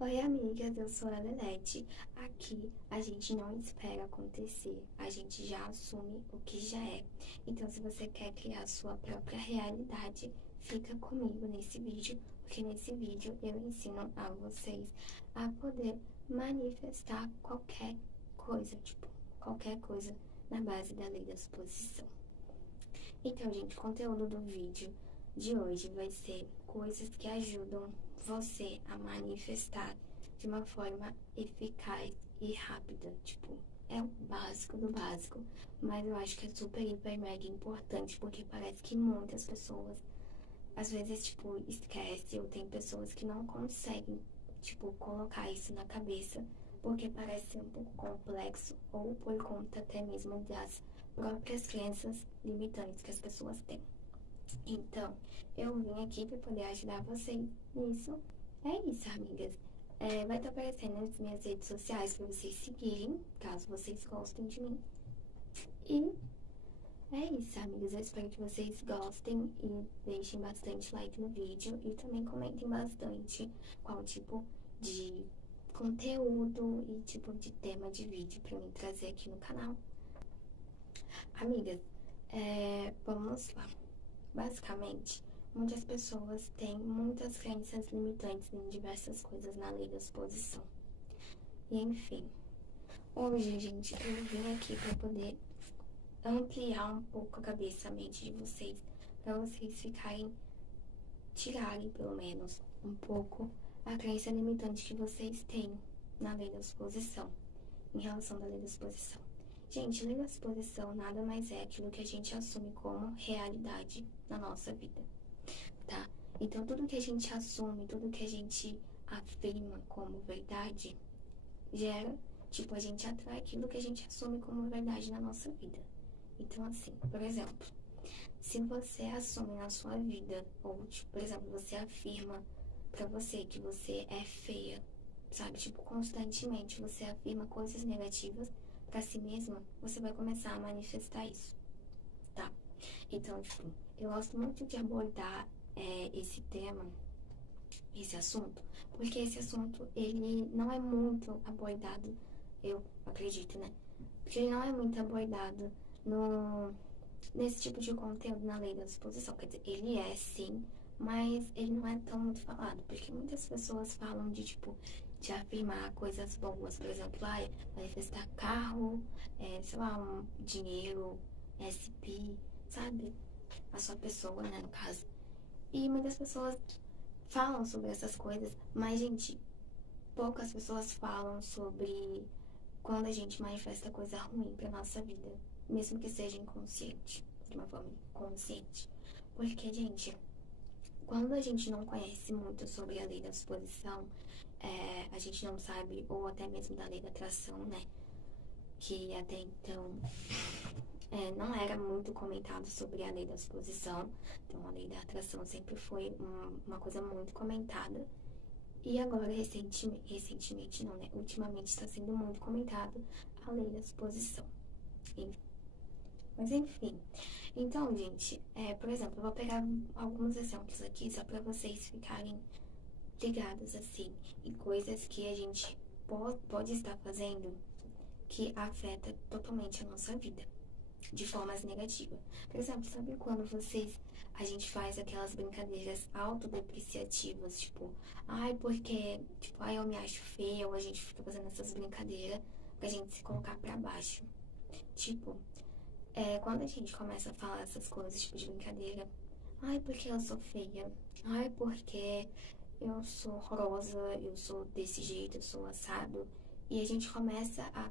Oi, amigas, eu sou a Lelete. Aqui a gente não espera acontecer, a gente já assume o que já é. Então, se você quer criar sua própria realidade, fica comigo nesse vídeo, porque nesse vídeo eu ensino a vocês a poder manifestar qualquer coisa na base da lei da suposição. Então, gente, o conteúdo do vídeo de hoje vai ser coisas que ajudam você a manifestar de uma forma eficaz e rápida. Tipo, é o básico do básico, mas eu acho que é super, hiper, mega importante, porque parece que muitas pessoas, às vezes, tipo, esquece, ou tem pessoas que não conseguem, tipo, colocar isso na cabeça, porque parece ser um pouco complexo, ou por conta até mesmo das próprias crenças limitantes que as pessoas têm. Então, eu vim aqui para poder ajudar vocês nisso. É isso, amigas. Vai estar aparecendo nas minhas redes sociais para vocês seguirem, caso vocês gostem de mim. E é isso, amigas. Eu espero que vocês gostem e deixem bastante like no vídeo e também comentem bastante qual tipo de conteúdo e tipo de tema de vídeo para mim trazer aqui no canal. Amigas, vamos lá. Basicamente, muitas pessoas têm muitas crenças limitantes em diversas coisas na lei da suposição. E enfim, hoje, gente, eu vim aqui para poder ampliar um pouco a cabeça, a mente de vocês, para vocês tirarem pelo menos um pouco a crença limitante que vocês têm na lei da suposição, em relação à lei da suposição. Gente, lei da suposição nada mais é aquilo que a gente assume como realidade na nossa vida, tá? Então, tudo que a gente assume, tudo que a gente afirma como verdade, gera, tipo, a gente atrai aquilo que a gente assume como verdade na nossa vida. Então, assim, por exemplo, se você assume na sua vida, ou, tipo, por exemplo, você afirma pra você que você é feia, sabe? Tipo, constantemente você afirma coisas negativas pra si mesma, você vai começar a manifestar isso, tá? Então, tipo, eu gosto muito de abordar esse tema, esse assunto, porque esse assunto, ele não é muito abordado, eu acredito, né? Porque ele não é muito abordado nesse tipo de conteúdo na lei da suposição. Quer dizer, ele é sim, mas ele não é tão muito falado, porque muitas pessoas falam de, tipo, de afirmar coisas boas, por exemplo, manifestar carro, sei lá, um dinheiro, SP, sabe? A sua pessoa, né, no caso. E muitas pessoas falam sobre essas coisas, mas, gente, poucas pessoas falam sobre quando a gente manifesta coisa ruim pra nossa vida, mesmo que seja inconsciente, de uma forma consciente. Porque, gente, quando a gente não conhece muito sobre a lei da suposição, a gente não sabe, ou até mesmo da lei da atração, né? Que até então não era muito comentado sobre a lei da suposição. Então, a lei da atração sempre foi uma coisa muito comentada. E agora, recentemente não, né? Ultimamente está sendo muito comentado a lei da suposição. Mas enfim. Então, gente, por exemplo, eu vou pegar alguns exemplos aqui só para vocês ficarem ligados, assim, em coisas que a gente pode estar fazendo que afeta totalmente a nossa vida, de formas negativas. Por exemplo, sabe quando a gente faz aquelas brincadeiras autodepreciativas, tipo, eu me acho feia, ou a gente fica fazendo essas brincadeiras pra gente se colocar pra baixo. Tipo, quando a gente começa a falar essas coisas, tipo, de brincadeira, porque eu sou feia, porque eu sou horrorosa, eu sou desse jeito, eu sou assado, e a gente começa a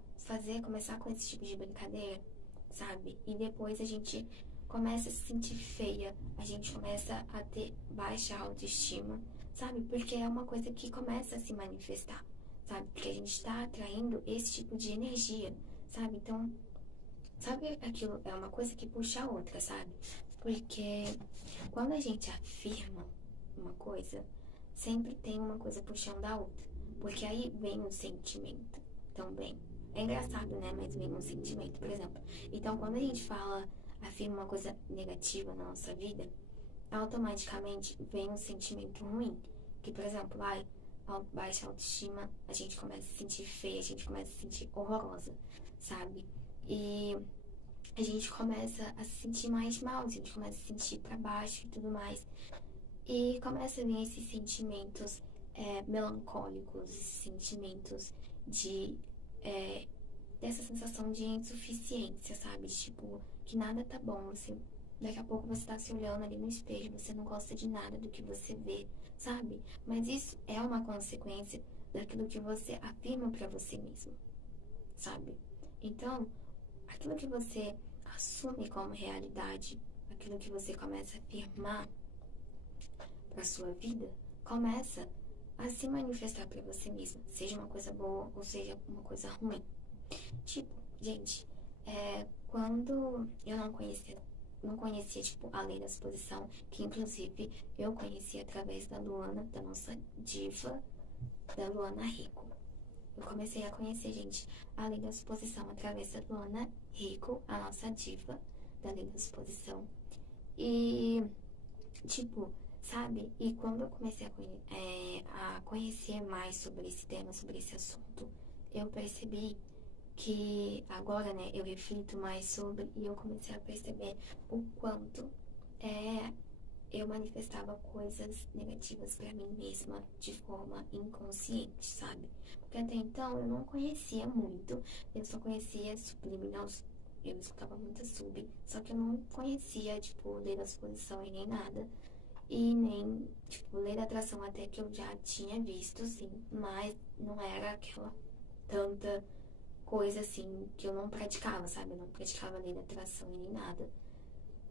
começar com esse tipo de brincadeira, sabe? E depois a gente começa a se sentir feia, a gente começa a ter baixa autoestima, sabe? Porque é uma coisa que começa a se manifestar, sabe? Porque a gente tá atraindo esse tipo de energia, sabe? Então, sabe aquilo? É uma coisa que puxa a outra, sabe? Porque quando a gente afirma uma coisa, sempre tem uma coisa puxando a outra. Porque aí vem o sentimento também. É engraçado, né? Mas vem um sentimento, por exemplo. Então, quando a gente afirma uma coisa negativa na nossa vida, automaticamente vem um sentimento ruim. Que, por exemplo, baixa autoestima, a gente começa a se sentir feia, a gente começa a se sentir horrorosa, sabe? E a gente começa a se sentir mais mal, a gente começa a se sentir pra baixo e tudo mais. E começa a vir esses sentimentos melancólicos, esses sentimentos de dessa sensação de insuficiência, sabe? Tipo, que nada tá bom. Daqui a pouco você tá se olhando ali no espelho, você não gosta de nada do que você vê, sabe? Mas isso é uma consequência daquilo que você afirma pra você mesmo, sabe? Então, aquilo que você assume como realidade, aquilo que você começa a afirmar pra sua vida, começa a se manifestar pra você mesma, seja uma coisa boa ou seja uma coisa ruim. Tipo, gente, quando eu não conhecia, tipo, a lei da exposição, que inclusive eu conheci através da Luana, da nossa diva, da Luana Rico. Eu comecei a conhecer, gente, a lei da exposição através da Luana Rico, a nossa diva da lei da exposição. E, tipo, sabe? E quando eu comecei a conhecer mais sobre esse tema, sobre esse assunto, eu percebi que agora, né, eu reflito mais sobre e eu comecei a perceber o quanto eu manifestava coisas negativas pra mim mesma de forma inconsciente, sabe? Porque até então eu não conhecia muito, eu só conhecia subliminal, eu escutava muita sub, só que eu não conhecia, tipo, lei da exposição e nem nada. E nem, tipo, lei da atração até que eu já tinha visto, sim, mas não era aquela tanta coisa assim que eu não praticava, sabe? Eu não praticava lei da atração e nem nada.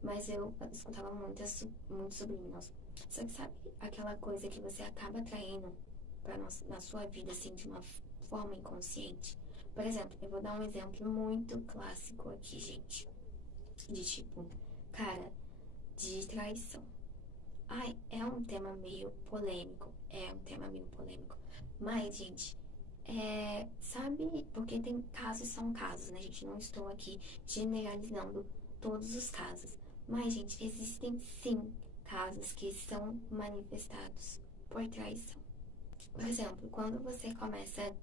Mas eu escutava muito sobre nós. Só que sabe aquela coisa que você acaba atraindo na sua vida, assim, de uma forma inconsciente? Por exemplo, eu vou dar um exemplo muito clássico aqui, gente. De tipo, cara, de traição. Ai, é um tema meio polêmico. É um tema meio polêmico. Mas, gente, sabe, porque tem casos são casos, né, gente? Não estou aqui generalizando todos os casos. Mas, gente, existem sim casos que são manifestados por traição. Por exemplo, quando você começa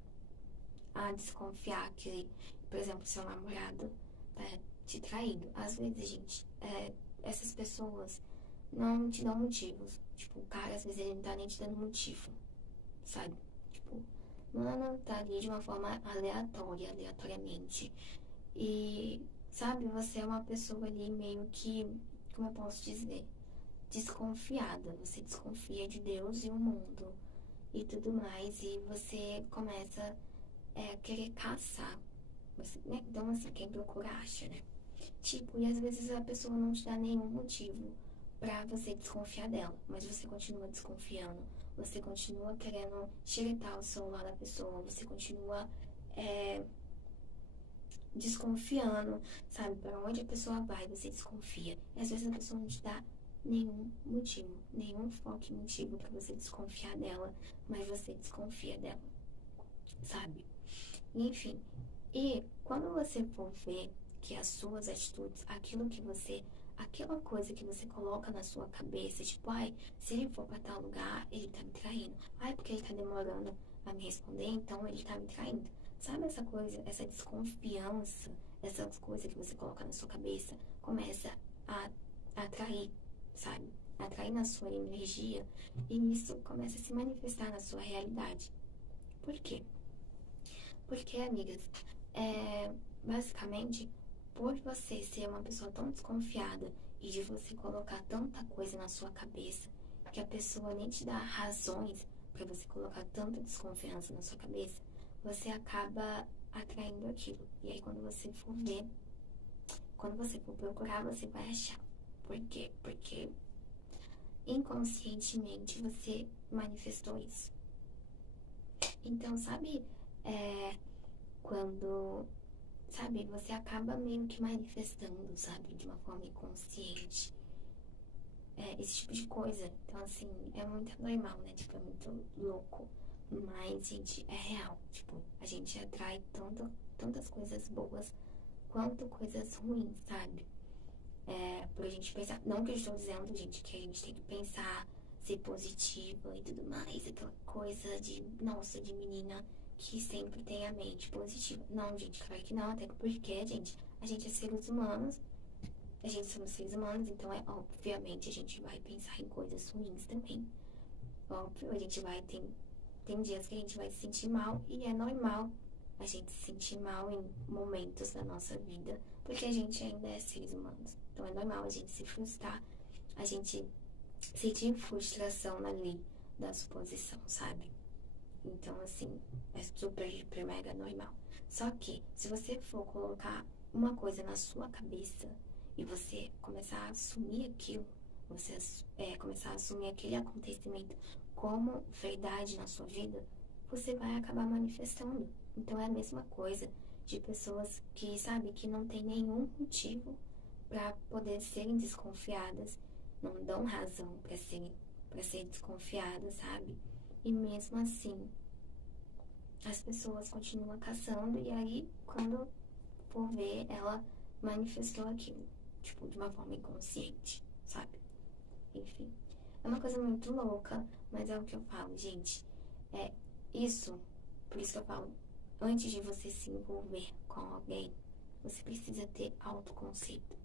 a desconfiar que, por exemplo, seu namorado tá te traindo, às vezes, gente, essas pessoas não te dão motivos. Tipo, o cara, às vezes, ele não tá nem te dando motivo, sabe? Tipo, mano, tá ali de uma forma aleatoriamente. E, sabe, você é uma pessoa ali meio que, como eu posso dizer, desconfiada. Você desconfia de Deus e o mundo e tudo mais. E você começa a querer caçar. Você, né? Então, assim, quem procura acha, né? Tipo, e às vezes a pessoa não te dá nenhum motivo pra você desconfiar dela, mas você continua desconfiando, você continua querendo xeretar o celular da pessoa, você continua desconfiando, sabe? Pra onde a pessoa vai, você desconfia. E às vezes a pessoa não te dá nenhum motivo, nenhum foco e motivo pra você desconfiar dela, mas você desconfia dela, sabe? Enfim, e quando você for ver que as suas atitudes, aquela coisa que você coloca na sua cabeça, tipo, ai, se ele for pra tal lugar, ele tá me traindo. Ai, porque ele tá demorando a me responder, então ele tá me traindo. Sabe essa coisa, essa desconfiança, essas coisas que você coloca na sua cabeça, começa a atrair, sabe? Atrair na sua energia e isso começa a se manifestar na sua realidade. Por quê? Porque, amigas, basicamente, por você ser uma pessoa tão desconfiada e de você colocar tanta coisa na sua cabeça, que a pessoa nem te dá razões pra você colocar tanta desconfiança na sua cabeça, você acaba atraindo aquilo. E aí, quando você for ver, quando você for procurar, você vai achar. Por quê? Porque inconscientemente você manifestou isso. Então, sabe, quando, sabe, você acaba meio que manifestando, sabe, de uma forma inconsciente, esse tipo de coisa. Então, assim, é muito normal, né, tipo, é muito louco, mas, gente, é real. Tipo, a gente atrai tantas coisas boas quanto coisas ruins, sabe? Pra gente pensar, não que eu estou dizendo, gente, que a gente tem que pensar ser positiva e tudo mais, aquela coisa de, nossa, de menina que sempre tem a mente positiva. Não, gente, claro que não, até porque, gente, a gente é seres humanos, a gente somos seres humanos, então obviamente a gente vai pensar em coisas ruins também. Óbvio, a gente vai, tem dias que a gente vai se sentir mal e é normal a gente se sentir mal em momentos da nossa vida, porque a gente ainda é seres humanos. Então é normal a gente se frustrar, a gente sentir frustração ali da suposição, sabe? Então, assim, é super, hiper, mega normal. Só que, se você for colocar uma coisa na sua cabeça e você começar a assumir aquilo, você começar a assumir aquele acontecimento como verdade na sua vida, você vai acabar manifestando. Então, é a mesma coisa de pessoas que, sabe, que não tem nenhum motivo para poder serem desconfiadas, não dão razão para ser desconfiadas, sabe? E mesmo assim, as pessoas continuam caçando e aí, quando for ver, ela manifestou aquilo, tipo, de uma forma inconsciente, sabe? Enfim, é uma coisa muito louca, mas é o que eu falo, gente. É isso, por isso que eu falo, antes de você se envolver com alguém, você precisa ter autoconceito.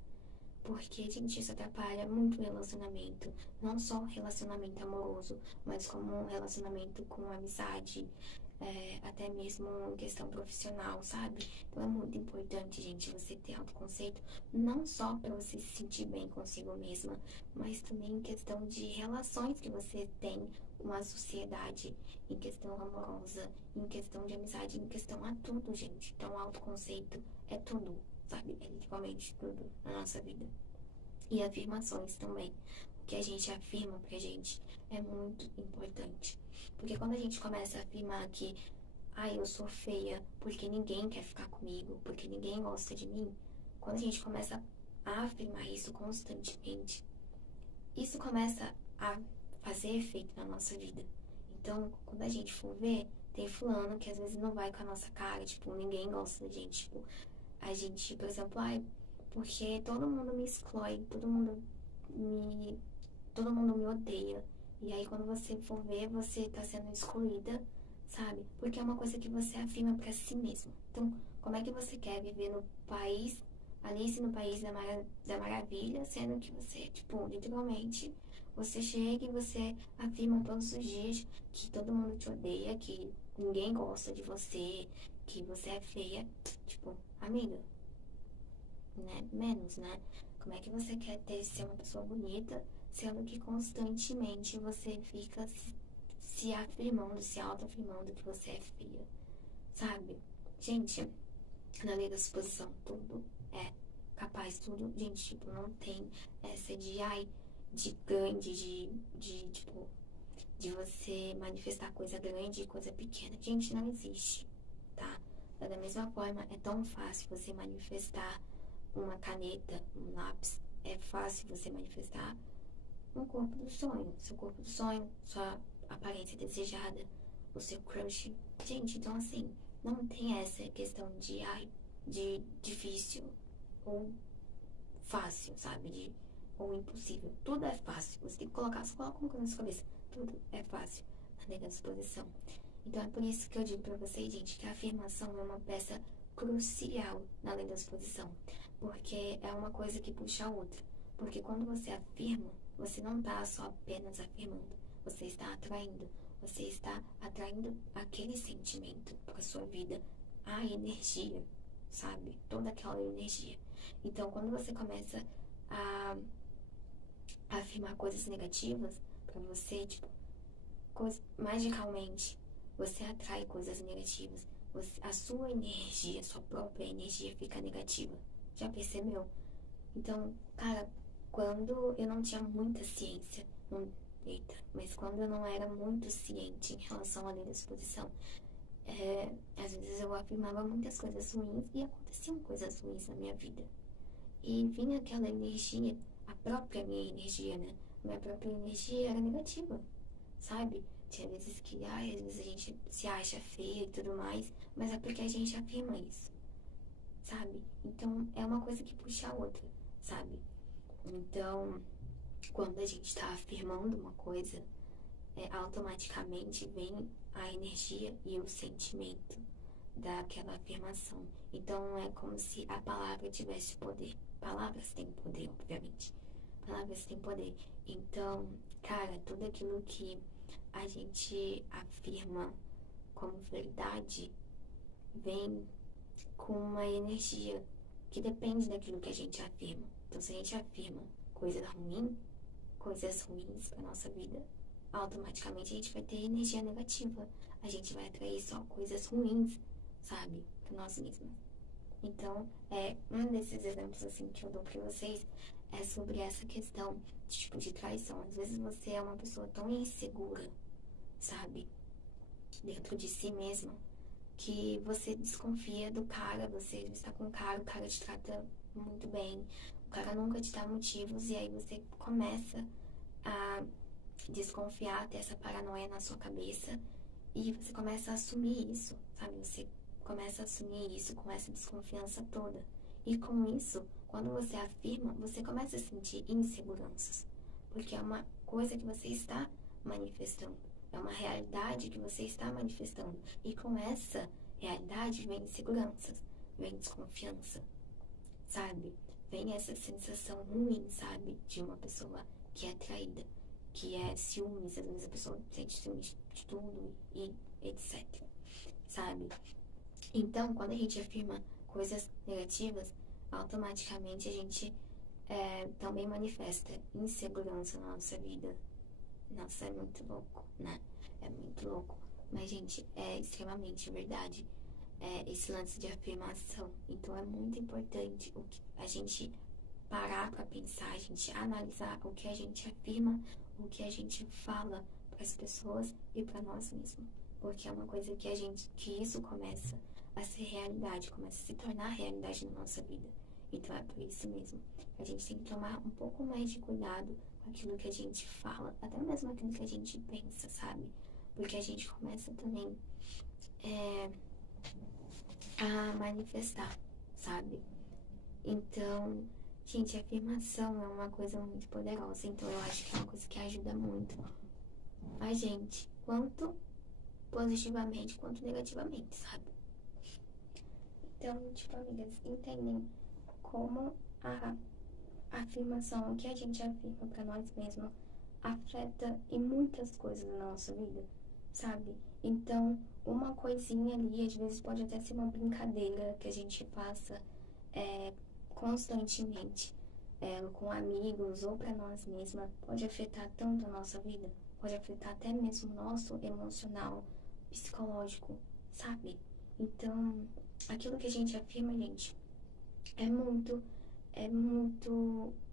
Porque, gente, isso atrapalha muito o relacionamento. Não só relacionamento amoroso, mas como um relacionamento com amizade, até mesmo em questão profissional, sabe? Então é muito importante, gente, você ter autoconceito, não só para você se sentir bem consigo mesma, mas também em questão de relações que você tem com a sociedade, em questão amorosa, em questão de amizade, em questão a tudo, gente. Então, autoconceito é tudo, sabe? É literalmente tudo na nossa vida. E afirmações também. O que a gente afirma pra gente é muito importante. Porque quando a gente começa a afirmar que, eu sou feia porque ninguém quer ficar comigo, porque ninguém gosta de mim, quando a gente começa a afirmar isso constantemente, isso começa a fazer efeito na nossa vida. Então, quando a gente for ver, tem fulano que às vezes não vai com a nossa cara, tipo, ninguém gosta da gente, tipo, a gente, por exemplo, porque todo mundo me exclui, todo mundo me odeia. E aí quando você for ver, você tá sendo excluída, sabe? Porque é uma coisa que você afirma pra si mesmo. Então, como é que você quer viver no país, Alice no País da Maravilha, sendo que você, tipo, literalmente, você chega e você afirma todos os dias que todo mundo te odeia, que ninguém gosta de você, que você é feia. Tipo, amiga, né? Menos, né? Como é que você quer ser uma pessoa bonita, sendo que constantemente você fica se afirmando, se autoafirmando que você é feia, sabe? Gente, na lei da suposição, tudo é capaz, tudo, gente, tipo, não tem essa de grande, tipo, de você manifestar coisa grande e coisa pequena. Gente, não existe, tá? Da mesma forma, é tão fácil você manifestar uma caneta, um lápis, é fácil você manifestar um corpo do sonho, seu corpo do sonho, sua aparência desejada, o seu crush. Gente, então assim, não tem essa questão de difícil ou fácil, sabe? Ou impossível. Tudo é fácil. Você tem que colocar, só coloca uma coisa na sua cabeça. Tudo é fácil na lei da disposição. Então é por isso que eu digo pra vocês, gente, que a afirmação é uma peça crucial na lei da disposição. Porque é uma coisa que puxa a outra. Porque quando você afirma, você não está só apenas afirmando, você está atraindo. Você está atraindo aquele sentimento para sua vida, a energia, sabe? Toda aquela energia. Então, quando você começa a afirmar coisas negativas para você, tipo, magicamente, você atrai coisas negativas. A sua energia, sua própria energia fica negativa. Já percebeu? Então, cara, quando eu não tinha muita ciência, mas quando eu não era muito ciente em relação à lei da exposição, às vezes eu afirmava muitas coisas ruins e aconteciam coisas ruins na minha vida. E vinha aquela energia, a própria minha energia, né? Minha própria energia era negativa, sabe? Tinha vezes que, às vezes a gente se acha feia e tudo mais, mas é porque a gente afirma isso, sabe? Então, é uma coisa que puxa a outra, sabe? Então, quando a gente tá afirmando uma coisa, automaticamente vem a energia e o sentimento daquela afirmação. Então é como se a palavra tivesse poder. Palavras têm poder, obviamente. Palavras têm poder. Então, cara, tudo aquilo que a gente afirma como verdade vem com uma energia que depende daquilo que a gente afirma. Então, se a gente afirma coisas ruins para nossa vida, automaticamente a gente vai ter energia negativa. A gente vai atrair só coisas ruins, sabe, para nós mesmos. Então, um desses exemplos assim que eu dou para vocês é sobre essa questão de tipo de traição. Às vezes você é uma pessoa tão insegura, sabe, dentro de si mesma, que você desconfia do cara, você está com o cara te trata muito bem, o cara nunca te dá motivos, e aí você começa a desconfiar, ter essa paranoia na sua cabeça, e você começa a assumir isso, sabe? Você começa a assumir isso com essa desconfiança toda. E com isso, quando você afirma, você começa a sentir inseguranças, porque é uma coisa que você está manifestando. É uma realidade que você está manifestando. E com essa realidade vem inseguranças, vem desconfiança, sabe? Vem essa sensação ruim, sabe? De uma pessoa que é traída, que é ciúmes. Às vezes a pessoa sente ciúmes de tudo e etc, sabe? Então, quando a gente afirma coisas negativas, automaticamente a gente também manifesta insegurança na nossa vida. Nossa, é muito louco, né? É muito louco. Mas, gente, é extremamente verdade esse lance de afirmação. Então, é muito importante a gente parar pra pensar, a gente analisar o que a gente afirma, o que a gente fala para as pessoas e para nós mesmos. Porque é uma coisa que isso começa a ser realidade, começa a se tornar realidade na nossa vida. Então, é por isso mesmo. A gente tem que tomar um pouco mais de cuidado com aquilo que a gente fala, até mesmo aquilo que a gente pensa, sabe? Porque a gente começa também a manifestar, sabe? Então, gente, afirmação é uma coisa muito poderosa. Então, eu acho que é uma coisa que ajuda muito a gente, quanto positivamente quanto negativamente, sabe? Então, tipo, amigas, entendem como a afirmação, o que a gente afirma pra nós mesmos, afeta em muitas coisas na nossa vida, sabe? Então, uma coisinha ali, às vezes pode até ser uma brincadeira que a gente faça constantemente, com amigos ou pra nós mesmas, pode afetar tanto a nossa vida, pode afetar até mesmo o nosso emocional, psicológico, sabe? Então, aquilo que a gente afirma, gente, é muito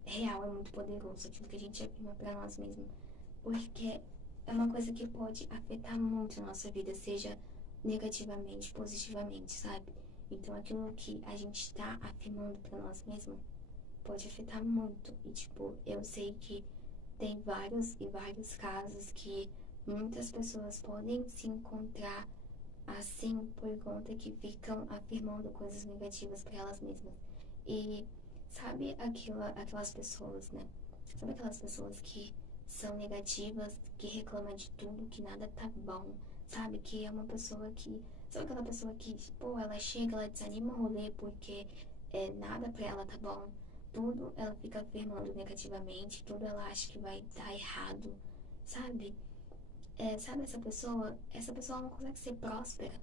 real, é muito poderoso aquilo que a gente afirma pra nós mesmos, porque é uma coisa que pode afetar muito a nossa vida, seja negativamente, positivamente, sabe? Então, aquilo que a gente tá afirmando pra nós mesmos pode afetar muito. E, tipo, eu sei que tem vários e vários casos que muitas pessoas podem se encontrar assim por conta que ficam afirmando coisas negativas pra elas mesmas. E sabe aquelas pessoas, né? Sabe aquelas pessoas que são negativas, que reclamam de tudo, que nada tá bom, sabe? Que é uma pessoa que... Sabe aquela pessoa que, pô, ela chega, ela desanima o rolê porque nada pra ela tá bom. Tudo ela fica afirmando negativamente, tudo ela acha que vai dar errado, sabe? Sabe essa pessoa? Essa pessoa não consegue ser próspera.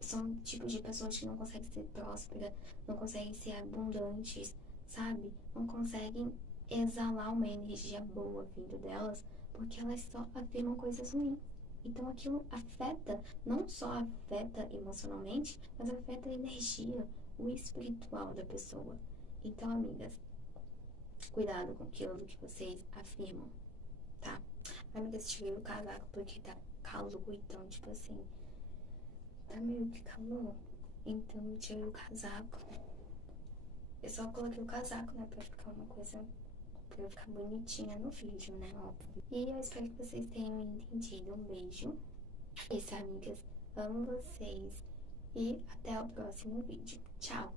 São tipos de pessoas que não conseguem ser prósperas, não conseguem ser abundantes, sabe? Não conseguem exalar uma energia boa vindo delas, porque elas só afirmam coisas ruins. Então aquilo afeta, não só afeta emocionalmente, mas afeta a energia, o espiritual da pessoa. Então, amigas, cuidado com aquilo que vocês afirmam, tá? Amigas, tirei o casaco porque tá calor, então, tipo assim, tá meio que calor. Então, eu tirei o casaco. Eu só coloquei o casaco, né, pra ficar uma coisa, pra eu ficar bonitinha no vídeo, né, óbvio. E eu espero que vocês tenham entendido. Um beijo. Isso, amigas, amo vocês. E até o próximo vídeo. Tchau!